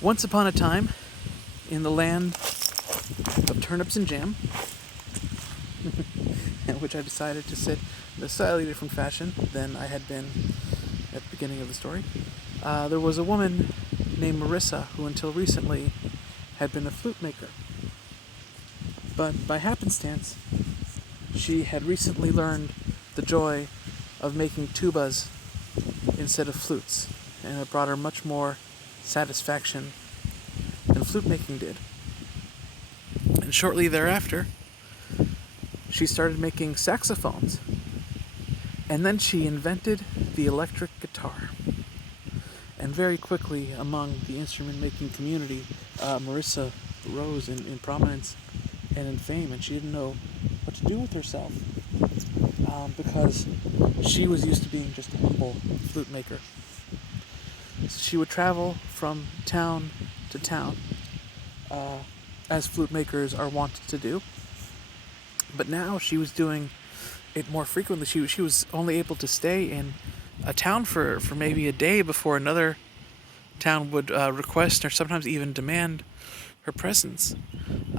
Once upon a time, in the land of turnips and jam, in which I decided to sit in a slightly different fashion than I had been at the beginning of the story, there was a woman named Marissa who until recently had been a flute maker. But by happenstance, she had recently learned the joy of making tubas instead of flutes, and it brought her much more satisfaction than flute making did. And shortly thereafter, she started making saxophones, and then she invented the electric guitar. And very quickly, among the instrument-making community, Marissa rose in prominence and in fame, and she didn't know what to do with herself because she was used to being just a humble flute maker. So she would travel from town to town, as flute makers are wont to do. But now she was doing it more frequently. She was only able to stay in a town for maybe a day before another town would request or sometimes even demand her presence.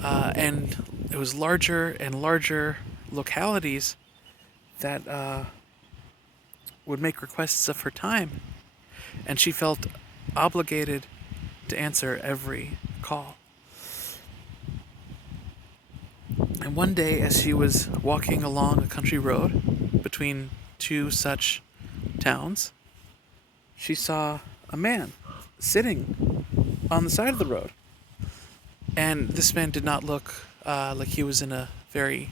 And it was larger and larger localities that would make requests of her time. And she felt obligated to answer every call. And one day, as she was walking along a country road between two such towns, she saw a man sitting on the side of the road. And this man did not look like he was in a very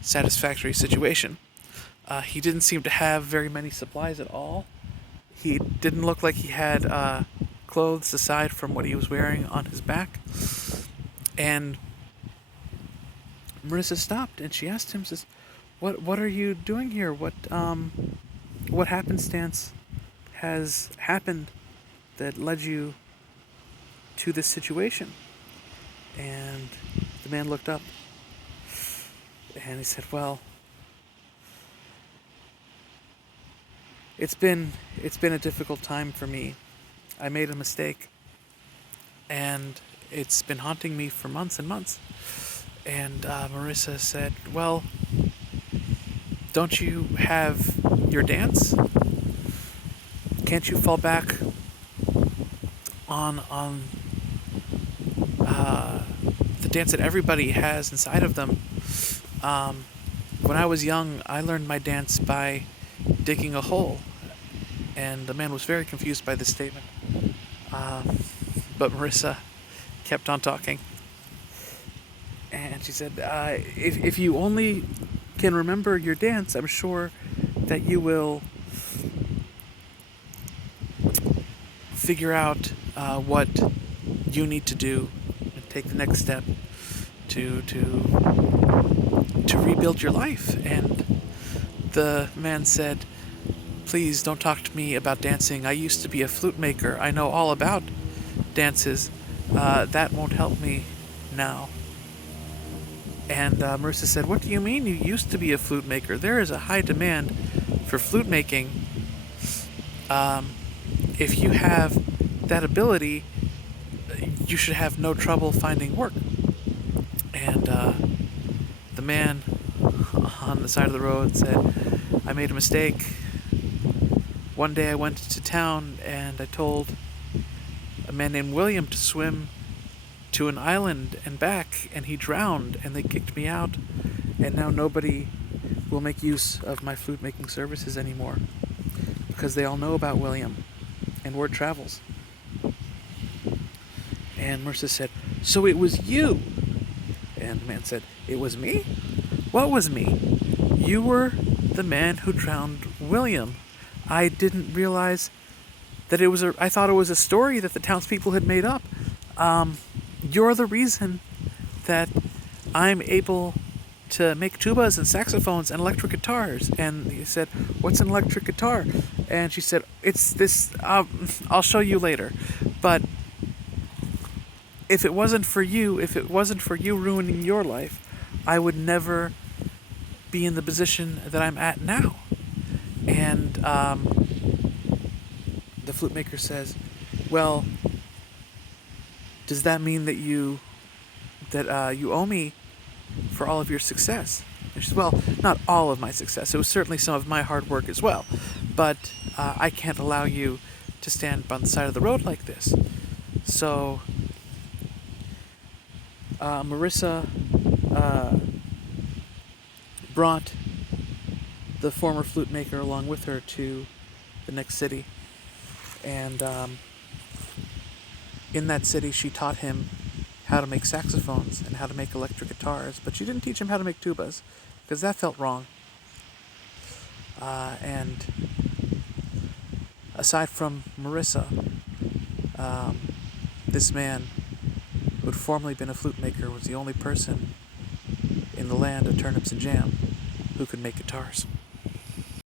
satisfactory situation. He didn't seem to have very many supplies at all. He didn't look like he had clothes aside from what he was wearing on his back. And Marissa stopped and she asked him, says, "What are you doing here? What happenstance has happened that led you to this situation?" And the man looked up and he said, "Well, it's been a difficult time for me. I made a mistake, and it's been haunting me for months and months." And Marissa said, "Well, don't you have your dance? Can't you fall back on the dance that everybody has inside of them? When I was young, I learned my dance by digging a hole." And the man was very confused by this statement. But Marissa kept on talking. And she said, if you only can remember your dance, I'm sure that you will figure out what you need to do and take the next step to rebuild your life. And the man said, "Please don't talk to me about dancing. I used to be a flute maker. I know all about dances. That won't help me now." And Marissa said, "What do you mean you used to be a flute maker? There is a high demand for flute making. If you have that ability, you should have no trouble finding work." And the man on the side of the road said, "I made a mistake. One day I went to town and I told a man named William to swim to an island and back, and he drowned, and they kicked me out, and now nobody will make use of my flute making services anymore because they all know about William, and word travels." And Marissa said, "So it was you?" And the man said, "It was me? What was me? You were the man who drowned William. I didn't realize that I thought it was a story that the townspeople had made up. You're the reason that I'm able to make tubas and saxophones and electric guitars." And he said, "What's an electric guitar?" And she said, "It's this, I'll show you later. But if it wasn't for you ruining your life, I would never be in the position that I'm at now." And the flute maker says, well, does that mean that you owe me for all of your success? And she says, well, not all of my success. It was certainly some of my hard work as well. But I can't allow you to stand by the side of the road like this. So Marissa brought the former flute maker along with her to the next city. And in that city, she taught him how to make saxophones and how to make electric guitars, but she didn't teach him how to make tubas, because that felt wrong. And aside from Marissa, this man, who had formerly been a flute maker, was the only person in the land of turnips and jam who could make guitars.